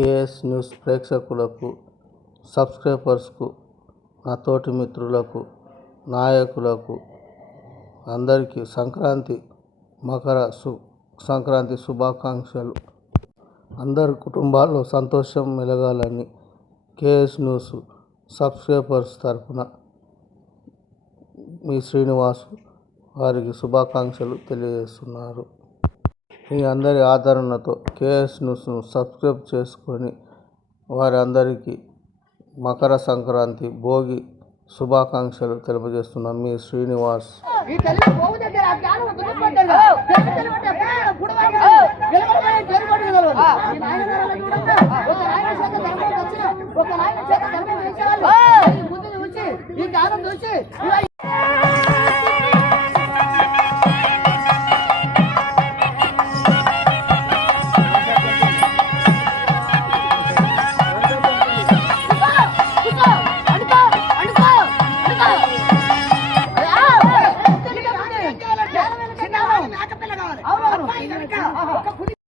KS news ప్రేక్షకులకు, సబ్స్క్రైబర్స్కు, నా తోటి మిత్రులకు, నాయకులకు అందరికీ మకర సంక్రాంతి శుభాకాంక్షలు. అందరి కుటుంబాల్లో సంతోషం మెలగాలని కేఎస్ న్యూస్ సబ్స్క్రైబర్స్ తరఫున మీ శ్రీనివాసు వారికి శుభాకాంక్షలు తెలియజేస్తున్నారు. మీ అందరి ఆదరణతో కేఎస్ న్యూస్ను సబ్స్క్రైబ్ చేసుకొని వారి అందరికీ మకర సంక్రాంతి భోగి శుభాకాంక్షలు తెలియజేస్తున్నాం. మీ శ్రీనివాస్. ఈ